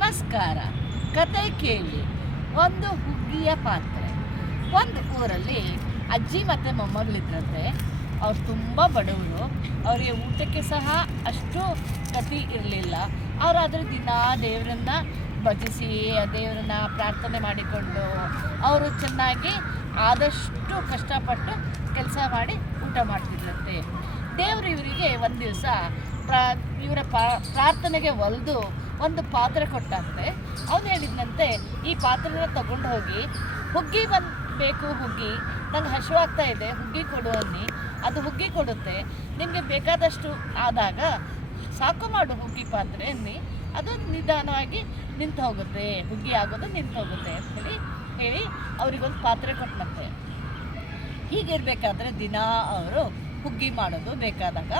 ನಮಸ್ಕಾರ. ಕತೆ ಕೇಳಿ. ಒಂದು ಹುಗ್ಗಿಯ ಪಾತ್ರೆ. ಒಂದು ಊರಲ್ಲಿ ಅಜ್ಜಿ ಮತ್ತು ಮೊಮ್ಮಗಳಿದ್ರಂತೆ ಅವ್ರು ತುಂಬ ಬಡವರು. ಅವರಿಗೆ ಊಟಕ್ಕೆ ಸಹ ಅಷ್ಟು ಗತಿ ಇರಲಿಲ್ಲ. ಅವರಾದರೆ ದಿನ ದೇವರನ್ನ ಭಜಿಸಿ ದೇವರನ್ನ ಪ್ರಾರ್ಥನೆ ಮಾಡಿಕೊಂಡು ಅವರು ಚೆನ್ನಾಗಿ ಆದಷ್ಟು ಕಷ್ಟಪಟ್ಟು ಕೆಲಸ ಮಾಡಿ ಊಟ ಮಾಡ್ತಿದ್ರಂತೆ. ದೇವರು ಇವರಿಗೆ ಒಂದು ದಿವಸ ಪ್ರಾ, ಇವರ ಪ್ರಾರ್ಥನೆಗೆ ಒಲಿದು ಒಂದು ಪಾತ್ರೆ ಕೊಟ್ಟಂತೆ. ಅವನು ಹೇಳಿದ್ನಂತೆ, ಈ ಪಾತ್ರೆನ ತಗೊಂಡು ಹೋಗಿ, ಹುಗ್ಗಿ ಬಂದಬೇಕು, ಹುಗ್ಗಿ. ನಂಗೆ ಹಸಿವಾಗ್ತಾ ಇದೆ, ಹುಗ್ಗಿ ಕೊಡು ಅನ್ನಿ. ಅದು ಹುಗ್ಗಿ ಕೊಡುತ್ತೆ. ನಿಮಗೆ ಬೇಕಾದಷ್ಟು ಆದಾಗ ಸಾಕು ಮಾಡು ಹುಗ್ಗಿ ಪಾತ್ರೆ ಅನ್ನಿ. ಅದು ನಿಧಾನವಾಗಿ ನಿಂತು ಹೋಗುತ್ತೆ. ಹುಗ್ಗಿ ಆಗೋದು ನಿಂತು ಹೋಗುತ್ತೆ ಅಂತೇಳಿ ಹೇಳಿ ಹೇಳಿ ಅವರಿಗೊಂದು ಪಾತ್ರೆ ಕೊಟ್ಟನಂತೆ ಹೀಗಿರಬೇಕಾದ್ರೆ ದಿನ ಅವರು ಹುಗ್ಗಿ ಮಾಡೋದು ಬೇಕಾದಾಗ.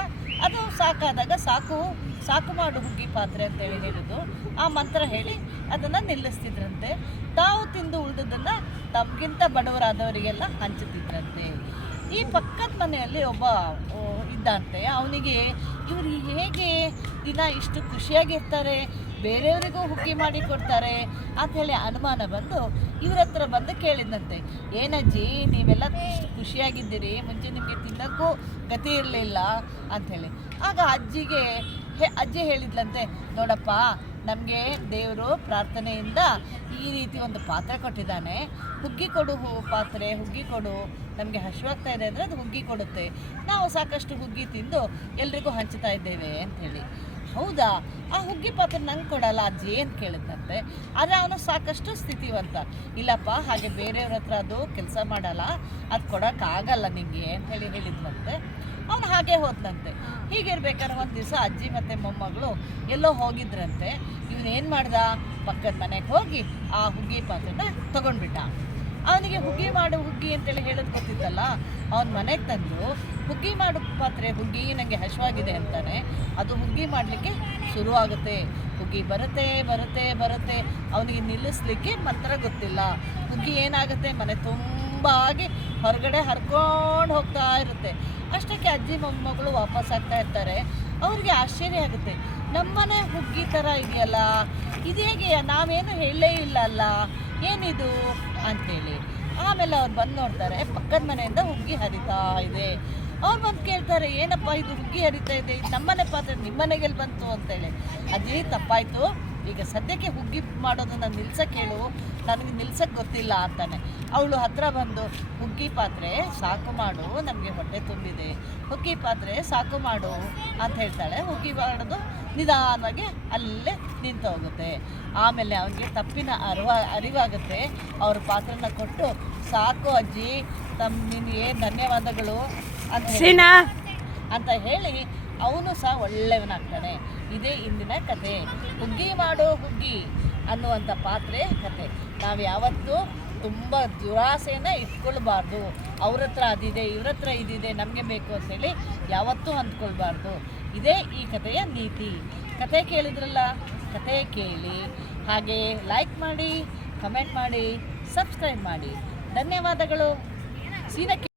ಅದು ಸಾಕಾದಾಗ ಸಾಕು ಸಾಕು ಮಾಡು ಹುಗ್ಗಿ ಪಾತ್ರೆ ಅಂತೇಳಿ ಹೇಳಿದ್ದು ಆ ಮಂತ್ರ ಹೇಳಿ ಅದನ್ನು ನಿಲ್ಲಿಸ್ತಿದ್ರಂತೆ. ತಾವು ತಿಂದು ಉಳಿದದನ್ನು ತಮಗಿಂತ ಬಡವರಾದವರಿಗೆಲ್ಲ ಹಂಚುತ್ತಿದ್ರಂತೆ. ಈ ಪಕ್ಕದ ಮನೆಯಲ್ಲಿ ಒಬ್ಬ ಇದ್ದಂತೆ. ಅವನಿಗೆ, ಇವರು ಹೇಗೆ ದಿನ ಇಷ್ಟು ಖುಷಿಯಾಗಿರ್ತಾರೆ? ಬೇರೆಯವರಿಗೂ ಹುಕ್ಕಿ ಮಾಡಿ ಕೊಡ್ತಾರೆ ಅಂಥೇಳಿ ಅನುಮಾನ ಬಂದು ಇವ್ರ ಹತ್ರ ಬಂದು ಕೇಳಿದಂತೆ ಏನಜ್ಜಿ, ನೀವೆಲ್ಲ ಖುಷಿಯಾಗಿದ್ದೀರಿ, ಮುಂಚೆ ನಿಮಗೆ ತಿನ್ನೋಕ್ಕೂ ಗತಿ ಇರಲಿಲ್ಲ ಅಂಥೇಳಿ ಆಗ ಅಜ್ಜಿಗೆ ಅಜ್ಜಿ ಹೇಳಿದ್ಲಂತೆ, ನೋಡಪ್ಪ, ನಮಗೆ ದೇವರು ಪ್ರಾರ್ಥನೆಯಿಂದ ಈ ರೀತಿ ಒಂದು ಪಾತ್ರೆ ಕೊಟ್ಟಿದ್ದಾನೆ. ಹುಗ್ಗಿ ಕೊಡು ಹೂ ಪಾತ್ರೆ, ಹುಗ್ಗಿ ಕೊಡು. ನಮಗೆ ಹಸಿವಾಗ್ತಾ ಇದೆ ಅಂದರೆ ಅದು ಹುಗ್ಗಿ ಕೊಡುತ್ತೆ. ನಾವು ಸಾಕಷ್ಟು ಹುಗ್ಗಿ ತಿಂದು ಎಲ್ರಿಗೂ ಹಂಚ್ತಾ ಇದ್ದೇವೆ ಅಂಥೇಳಿ ಹೌದಾ? ಆ ಹುಗ್ಗಿ ಪಾತ್ರೆ ನಂಗೆ ಕೊಡಲ್ಲ ಅಜ್ಜಿ ಅಂತ ಕೇಳುತ್ತಂತೆ ಆದರೆ ಅವನು ಸಾಕಷ್ಟು ಸ್ಥಿತಿವಂತ. ಇಲ್ಲಪ್ಪ ಹಾಗೆ ಬೇರೆಯವ್ರ ಹತ್ರ ಅದು ಕೆಲಸ ಮಾಡಲ್ಲ ಅದು ಕೊಡೋಕ್ಕಾಗಲ್ಲ ನಿಮಗೆ ಅಂತ ಹೇಳಿ ಹೇಳಿದ್ನಂತೆ. ಅವನು ಹಾಗೆ ಹೋದ್ನಂತೆ. ಹೀಗಿರ್ಬೇಕಾದ್ರೆ ಒಂದು ದಿವಸ ಅಜ್ಜಿ ಮತ್ತು ಮೊಮ್ಮಗಳು ಎಲ್ಲೋ ಹೋಗಿದ್ರಂತೆ. ಇವನು ಏನು ಮಾಡ್ದ? ಪಕ್ಕದ ಮನೆಗೆ ಹೋಗಿ ಆ ಹುಗ್ಗಿ ಪಾತ್ರನ ತಗೊಂಡ್ಬಿಟ್ಟ. ಅವನಿಗೆ ಹುಗ್ಗಿ ಮಾಡು ಹುಗ್ಗಿ ಅಂತೇಳಿ ಹೇಳೋದು ಗೊತ್ತಿತ್ತಲ್ಲ? ಅವನ ಮನೆಗೆ ತಂದು ಹುಗ್ಗಿ ಮಾಡು ಪಾತ್ರೆ, ಹುಗ್ಗಿ ನನಗೆ ಹಶವಾಗಿದೆ ಅಂತಾನೆ. ಅದು ಹುಗ್ಗಿ ಮಾಡಲಿಕ್ಕೆ ಶುರುವಾಗುತ್ತೆ. ಹುಗ್ಗಿ ಬರುತ್ತೆ ಬರುತ್ತೆ ಬರುತ್ತೆ. ಅವನಿಗೆ ನಿಲ್ಲಿಸ್ಲಿಕ್ಕೆ ಮಂತ್ರ ಗೊತ್ತಿಲ್ಲ. ಹುಗ್ಗಿ ಏನಾಗುತ್ತೆ? ಮನೆ ತುಂಬ ಆಗಿ ಹೊರಗಡೆ ಹರ್ಕೊಂಡು ಹೋಗ್ತಾ ಇರುತ್ತೆ. ಅಷ್ಟಕ್ಕೆ ಅಜ್ಜಿ ಮೊಮ್ಮಗಳು ವಾಪಸ್ ಆಗ್ತಾ ಇರ್ತಾರೆ. ಅವ್ರಿಗೆ ಆಶ್ಚರ್ಯ ಆಗುತ್ತೆ. ನಮ್ಮನೆ ಹುಗ್ಗಿ ಥರ ಇದೆಯಲ್ಲ ಇದೇಗೆ ನಾವೇನು ಹೇಳಲೇ ಇಲ್ಲ ಅಲ್ಲ ಏನಿದು? ಅಂತೇಳಿ. ಆಮೇಲೆ ಅವ್ರು ಬಂದು ನೋಡ್ತಾರೆ ಪಕ್ಕದ ಮನೆಯಿಂದ ಹುಗ್ಗಿ ಹರಿತಾ ಇದೆ. ಅವ್ರು ಬಂದು ಕೇಳ್ತಾರೆ, ಏನಪ್ಪ ಇದು ಹುಗ್ಗಿ ಹರಿತಾ ಇದೆ ನಮ್ಮನೆ ಪಾತ್ರೆ ನಿಮ್ಮನೆಗೆಲ್ಲಿ ಬಂತು ಅಂತೇಳಿ. ಅದೇ ತಪ್ಪಾಯಿತು. ಈಗ ಸದ್ಯಕ್ಕೆ ಹುಗ್ಗಿ ಮಾಡೋದನ್ನ ನಿಲ್ಸಕ್ಕೆ ಹೇಳು. ನನಗೆ ನಿಲ್ಸಕ್ಕೆ ಗೊತ್ತಿಲ್ಲ ಅಂತಾನೆ. ಅವಳು ಹತ್ರ ಬಂದು, ಹುಗ್ಗಿ ಪಾತ್ರೆ ಸಾಕು ಮಾಡು, ನಮಗೆ ಹೊಟ್ಟೆ ತುಂಬಿದೆ. ಹುಗ್ಗಿ ಪಾತ್ರೆ ಸಾಕು ಮಾಡು, ಅಂತ ಹೇಳ್ತಾಳೆ. ಹುಗ್ಗಿ ಮಾಡೋದು ನಿಧಾನವಾಗಿ ಅಲ್ಲೇ ನಿಂತು ಹೋಗುತ್ತೆ. ಆಮೇಲೆ ಅವನಿಗೆ ತಪ್ಪಿನ ಅರಿವ, ಅರಿವಾಗುತ್ತೆ. ಅವ್ರ ಪಾತ್ರನ ಕೊಟ್ಟು, ಸಾಕು ಅಜ್ಜಿ ತಮ್ಮ ನಿನಗೆ ಧನ್ಯವಾದಗಳು. ಅಂತ ಹೇಳಿ. ಅಂತ ಹೇಳಿ ಅವನು ಸಹ ಒಳ್ಳೆಯವನಾಗ್ತಾನೆ. ಇದೇ ಇಂದಿನ ಕತೆ. ಹುಗ್ಗಿ ಮಾಡೋ ಹುಗ್ಗಿ ಅನ್ನುವಂಥ ಪಾತ್ರೆ ಕತೆ. ನಾವು ಯಾವತ್ತೂ ತುಂಬ ದುರಾಸೆನ ಇಟ್ಕೊಳ್ಬಾರ್ದು. ಅವ್ರ ಹತ್ರ ಅದಿದೆ ಇವ್ರ ಹತ್ರ ಇದಿದೆ ನಮಗೆ ಬೇಕು ಅಂತೇಳಿ ಯಾವತ್ತೂ ಅಂದ್ಕೊಳ್ಬಾರ್ದು. ಇದೇ ಈ ಕಥೆಯ ನೀತಿ. ಕತೆ ಕೇಳಿದ್ರಲ್ಲ? ಕತೆ ಕೇಳಿ. ಹಾಗೆ ಲೈಕ್ ಮಾಡಿ ಕಮೆಂಟ್ ಮಾಡಿ ಸಬ್ಸ್ಕ್ರೈಬ್ ಮಾಡಿ. ಧನ್ಯವಾದಗಳು. ಸೀದಾ